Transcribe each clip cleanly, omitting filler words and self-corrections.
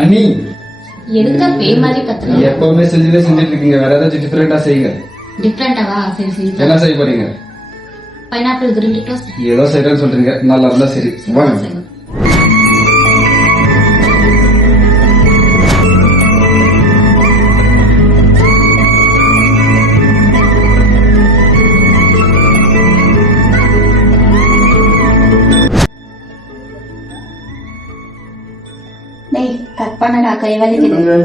அண்ணி எதுக்கா பேய் மாதிரி கத்துற? எப்பவுமே செஞ்சுட்டு இருக்கீங்க, வேற ஏதாச்சும் டிஃபரெண்டா செய்யுங்க. டிஃபரெண்டாவா? சரி சரி. என்ன செய்ய போறீங்க? Pineapple grill toast. ஏதோ செய்யறேன்னு சொல்றீங்க, நல்லா இருந்தா சரி. வாங்க. டேய் கட் பண்ணடா, கை வலிக்குது.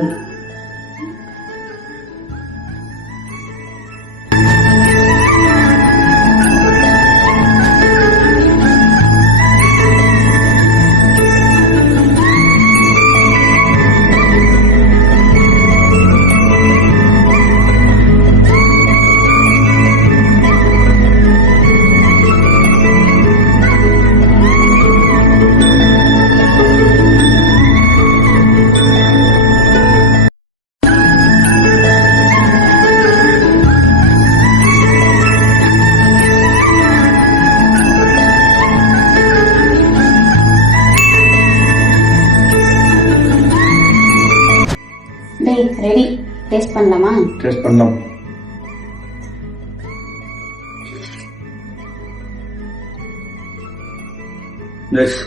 டேய் ரெடி, டேஸ்ட் பண்ணலாமா? டேஸ்ட் பண்ணலாம். நெக்ஸ்ட்